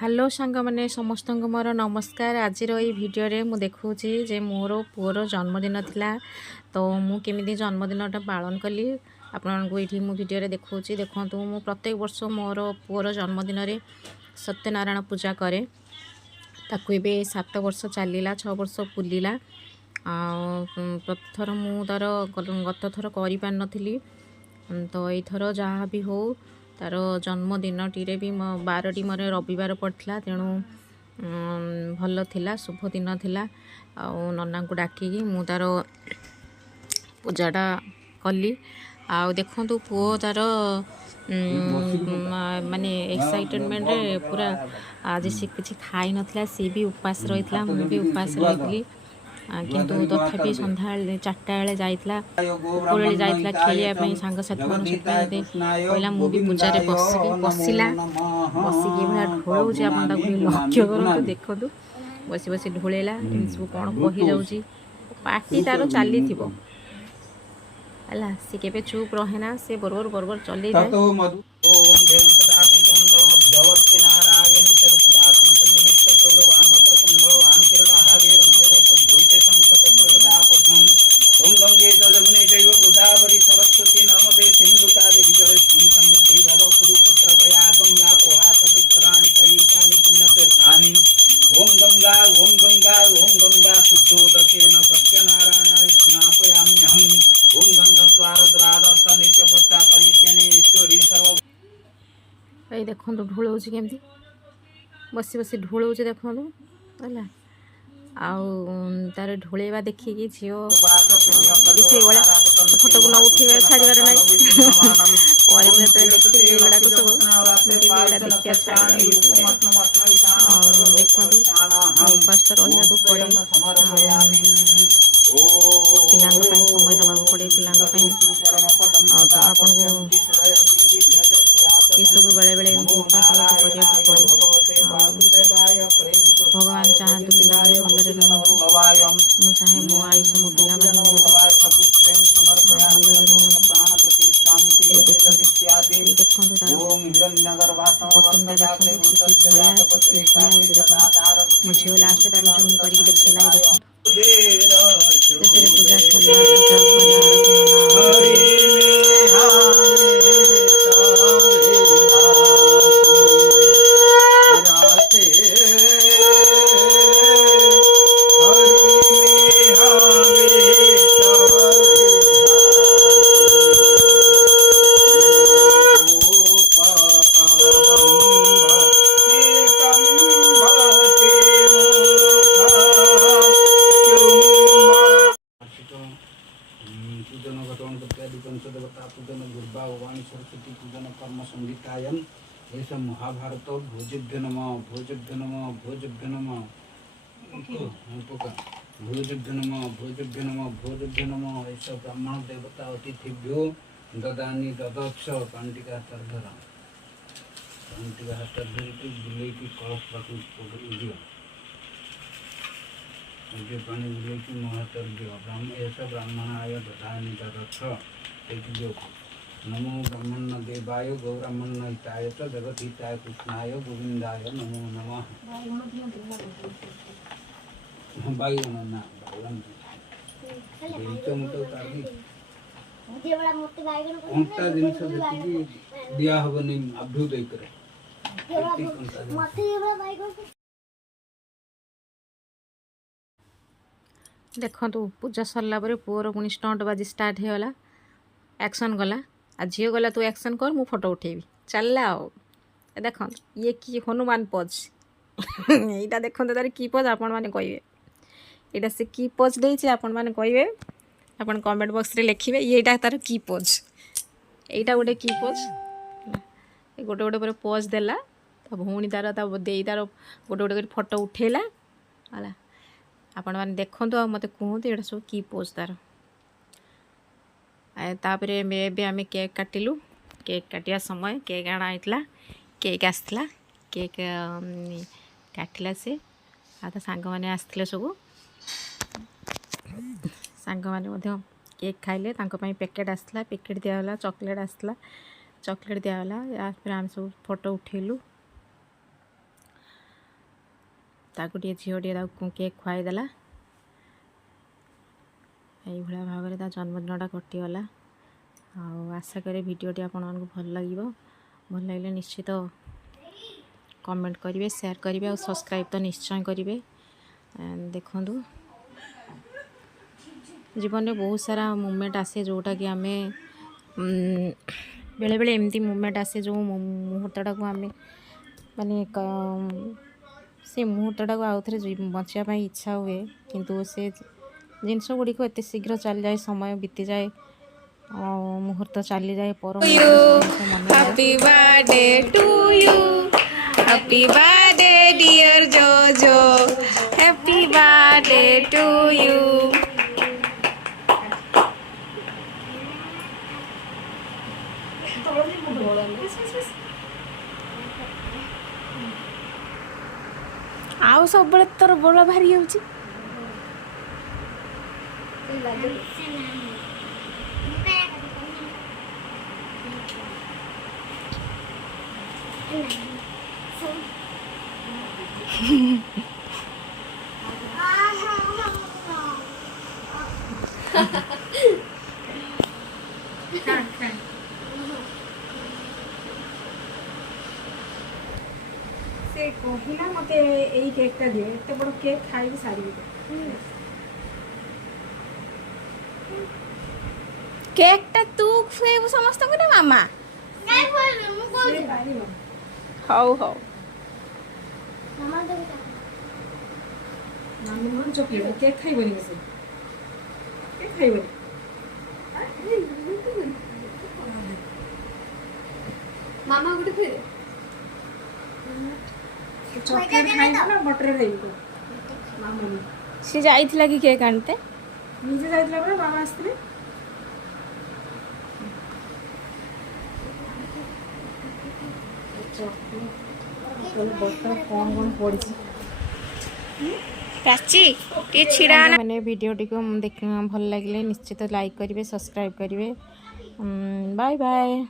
Hello सांग मैंने समस्त मोर नमस्कार। आज भिडियो रे मु देखुची जे मोर पुअर जन्मदिन थिला तो मु केमिति जन्मदिनटा पालन कली आपको ये भिडियो रे देखुची। देखो मु प्रत्येक वर्ष मोर पुअर जन्मदिन रे सत्यनारायण पूजा करे। ताकू ए 7 वर्ष चलला 6 वर्ष पुलिला। प्रथर मु तार गत थर कर पार नथिली तो एथर जहाँ भी हो तार जन्मदिन टी भी बारटी मोर रविवार पड़ता तेणु भल थिला शुभ दिन थिला। नना को डाकिकी मु तार पूजाटा कली। देखु पुओ तार माने एक्साइटेडमेंट रे पूरा आज सी किसी खाई नथिला, सी भी उपास रही, मुझे भी उपास रही। किंतु तथापि सन्ध्या 4टा बेले जाइतला उपरवेले जाइतला खेलिया सांग साथी मान सहित कहला मु भी पूजा रे बसिला बसिकी भाया ढोलौची। आपन ताकू लक्ष्य करंतु देखंतु बसी बसी ढोलेला सब कौन कही जाउची पार्टी तार चली थिबो हला से केबे चुप रहेना, से बरोबर बरोबर चली जाए। ओम गंगे च जमुने चैव गोदावरी सरस्वती नर्मदे सिंधु कावेरी जलेस्मिन् सन्निधिः भव कुरुक्षेत्र गया गंगा प्रवाह समुद्राणि कैतानि पुण्यतीर्थानि। ओम गंगा शुद्धोदकेन सत्यनारायणाय स्नापयाम्यहम्। ओम गंगद्वारद्वादर्श नित्यपुष्टा परित्यने ईश्वरी सर्व। भाई देखो ढोलौची केमती बसी बसी ढोलौची देखो है तार ढोलेवा देखिकी झील से भाया फोटो को न उठे छाड़बार ना पर मुझे देखी गुड़ाक सब देखिए देखो उपास तो रहा पड़े पिला समय दवा पड़े पिला आपन को ये सब बेले बेले उपास पड़े। भगवान चाहतु पिला भलरे मुझे चाहे मो आयुष मो पिला मुझे लास्ट जूम करके देखला पूजा पूजन दुर्गा वाणी सरस्वती पूजन कर्म संगीतायन ऐसा महाभारत भोजभ्य नम भोजभ्य नम भोजभ्य नम भोजभ्य नम भोजभ्य नम भोजभ्य नम ऐसा ब्राह्मण देवता अतिथिभ्यो ददानी ददक्ष पांटिका तरधरा पांटिका हाथ धरिकी बुलेकी कलश रखी पानी बुलेकी महातर्घ्य ब्राह्मण ऐसा ब्राह्मणाय ददानी ददक्ष नमो ब्रह्मण्य देवाय गौब्रह्मण्य हिताय च जगत हिताय कृष्णाय गोविंदाय नमो नमः। बाइगण ना अंटा जिनस दिया हबनी अभ्युदय करे देखो पूजा सरला पुअर पुणी स्टंट बाजी स्टार्ट होगा एक्शन गला आ झील गला तू एक्शन कर मु फोटो उठेबी चलला देख ये कि हनुमान पज यहाँ देखते तार की पज आपण मैंने कहे यहाँ से की पज दे आपण मैंने कहे आप कमेंट बॉक्स रे लिखिए ये तार की पज यहाँ गोटे की पज गोटे गोटे पर पज देला तो भौणी तार दे तार गोटे गोटे फोटो उठेला है आपण मैंने देखते मत कहते यहाँ सब की पोज तार। तापर आम केक काटिलु केक काटिया समय केक आना केक आसला केक काटिला से आता सांग मैंने आसते सब सांग मैंने केक खाइले पैकेट आसला पैकेट दिगला चॉकलेट आसला चॉकलेट दिगला फिर आम सब फोटो उठेलु ताकू टे झीटे केक खुआईदेला यही भाव में ता जन्मदिनटा कटिगला। आशा करे भिडियोटी आपण भल लगे भल लगे निश्चित कमेंट करेंगे शेयर करेंगे और सब्सक्राइब तो निश्चय करेंगे। देखु जीवन में बहुत सारा मोमेंट आसे जोटा कि आम बेले बेले एमती मोमेंट आसे जो मुहूर्तटा को आम माने से मुहूर्तटा को आउ थे बचापी इच्छा हुए किंतु से जिनस गुड़िक एत शीघ्र चली जाए समय बीती जाए मुहूर्त चली जाए पर happy birthday to you happy birthday dear Jojo happy birthday to you. आउ सब बड़े तोर बोला भारी होची से कहला मत यही केकटा दिए एत बड़ केक खाई सारी केकटा तू खुएबू समस्त को ना मामा हौ हौ मामा चॉकलेट केक खाइबनी से केक खाइबनी मामा गुटे खुए चॉकलेट खाइबो ना बटर खाइबो मामा से जाइथिला कि केक आनते निजे जाइतला बरा मामा आस्ते चॉकलेट बटर कौन कौन पड़ी प्राची ये छिड़ा मैंने वीडियोटी को देख भल लगे निश्चित लाइक करेंगे सब्सक्राइब करेंगे। Bye bye.